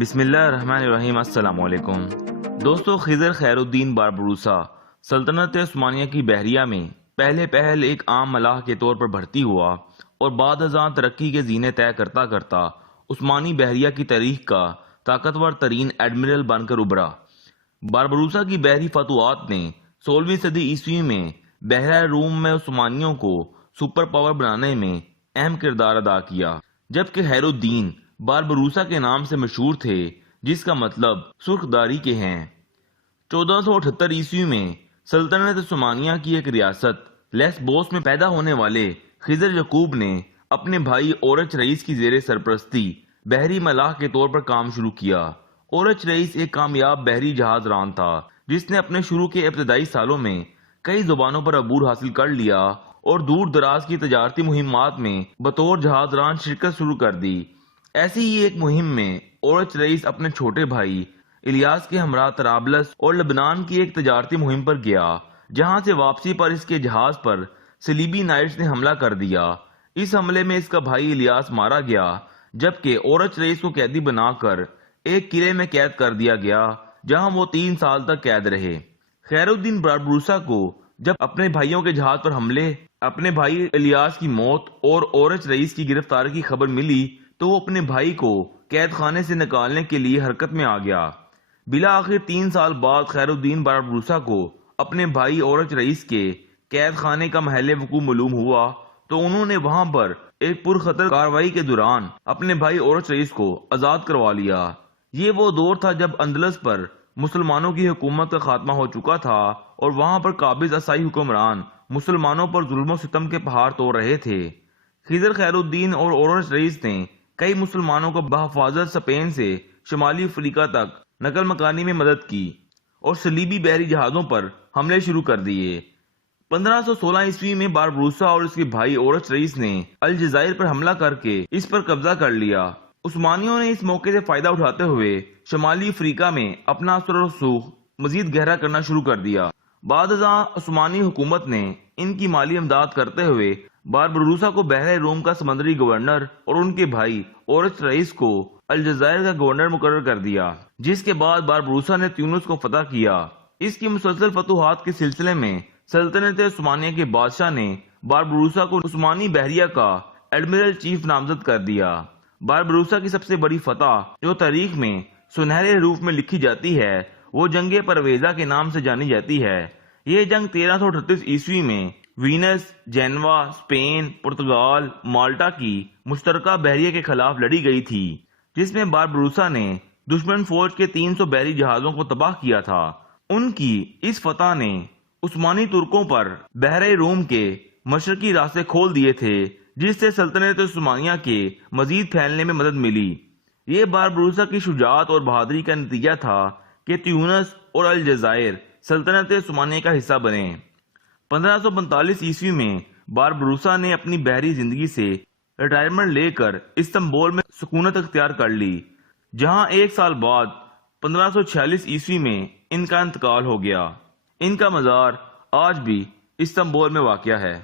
بسم اللہ الرحمن الرحیم۔ السلام علیکم دوستو، خضر خیر الدین باربروسا سلطنت عثمانیہ کی بحریہ میں پہل ایک عام ملاح کے طور پر بھرتی ہوا اور بعد ازاں ترقی کے زینے طے کرتا کرتا عثمانی بحریہ کی تاریخ کا طاقتور ترین ایڈمرل بن کر ابھرا۔ باربروسا کی بحری فتوحات نے 16ویں صدی عیسوی میں بحیرہ روم میں عثمانیوں کو سپر پاور بنانے میں اہم کردار ادا کیا، جبکہ خیر الدین باربروسا کے نام سے مشہور تھے، جس کا مطلب سرخ داری کے ہیں۔ 1478 عیسوی میں سلطنت عثمانیہ کی ایک ریاست لیسبوس میں پیدا ہونے والے خضر یعقوب نے اپنے بھائی اورچ رئیس کی زیر سرپرستی بحری ملاح کے طور پر کام شروع کیا۔ اورچ رئیس ایک کامیاب بحری جہاز ران تھا، جس نے اپنے شروع کے ابتدائی سالوں میں کئی زبانوں پر عبور حاصل کر لیا اور دور دراز کی تجارتی مہمات میں بطور جہاز ران شرکت شروع کر دی۔ ایسی ہی ایک مہم میں اورچ رئیس اپنے چھوٹے بھائی الیاس کے ہمراہ طرابلس اور لبنان کی ایک تجارتی مہم پر گیا، جہاں سے واپسی پر اس کے جہاز پر صلیبی نائٹس نے حملہ کر دیا۔ اس حملے میں اس کا بھائی الیاس مارا گیا، جبکہ اورچ رئیس کو قیدی بنا کر ایک قلعے میں قید کر دیا گیا، جہاں وہ 3 سال تک قید رہے۔ خیر الدین باربروسا کو جب اپنے بھائیوں کے جہاز پر حملے، اپنے بھائی الیاس کی موت اور اورچ رئیس کی گرفتاری کی خبر ملی تو وہ اپنے بھائی کو قید خانے سے نکالنے کے لیے حرکت میں آ گیا۔ بالآخر 3 سال بعد خیر الدین باربروسا کو اپنے بھائی اورچ رئیس کے قید خانے کا محل وقوع معلوم ہوا تو انہوں نے وہاں پر ایک پرخطر کارروائی کے دوران اپنے بھائی اورچ رئیس کو آزاد کروا لیا۔ یہ وہ دور تھا جب اندلس پر مسلمانوں کی حکومت کا خاتمہ ہو چکا تھا اور وہاں پر قابض عیسائی حکمران مسلمانوں پر ظلم و ستم کے پہاڑ توڑ رہے تھے۔ خضر خیر الدین اور اورچ رئیس نے کئی مسلمانوں کو بحفاظت سپین سے شمالی افریقہ تک نقل مکانی میں مدد کی اور صلیبی بحری جہازوں پر حملے شروع کر دیے۔ 1516 عیسوی میں باربروسا اور اس کے بھائی اورچ رئیس نے الجزائر پر حملہ کر کے اس پر قبضہ کر لیا۔ عثمانیوں نے اس موقع سے فائدہ اٹھاتے ہوئے شمالی افریقہ میں اپنا اثر و رسوخ مزید گہرا کرنا شروع کر دیا۔ بعد ازاں عثمانی حکومت نے ان کی مالی امداد کرتے ہوئے باربروسا کو بحیرہ روم کا سمندری گورنر اور ان کے بھائی اورچ رئیس کو الجزائر کا گورنر مقرر کر دیا، جس کے بعد باربروسا نے تیونس کو فتح کیا۔ اس کی مسلسل فتوحات کے سلسلے میں سلطنت عثمانیہ کے بادشاہ نے باربروسا کو عثمانی بحریہ کا ایڈمرل چیف نامزد کر دیا۔ باربروسا کی سب سے بڑی فتح جو تاریخ میں سنہرے حروف میں لکھی جاتی ہے وہ جنگ پرویزا کے نام سے جانی جاتی ہے۔ یہ جنگ 1338 عیسوی میں وینس، جینوا، اسپین، پرتگال، مالٹا کی مشترکہ بحریہ کے خلاف لڑی گئی تھی، جس میں باربروسا نے دشمن فوج کے 300 بحری جہازوں کو تباہ کیا تھا۔ ان کی اس فتح نے عثمانی ترکوں پر بحیرہ روم کے مشرقی راستے کھول دیے تھے، جس سے سلطنت عثمانیہ کے مزید پھیلنے میں مدد ملی۔ یہ باربروسا کی شجاعت اور بہادری کا نتیجہ تھا کہ تیونس اور الجزائر سلطنت عثمانیہ کا حصہ بنے۔ 1545 عیسوی میں باربروسا نے اپنی بحری زندگی سے ریٹائرمنٹ لے کر استنبول میں سکونت اختیار کر لی، جہاں 1 سال بعد 1546 عیسوی میں ان کا انتقال ہو گیا۔ ان کا مزار آج بھی استنبول میں واقع ہے۔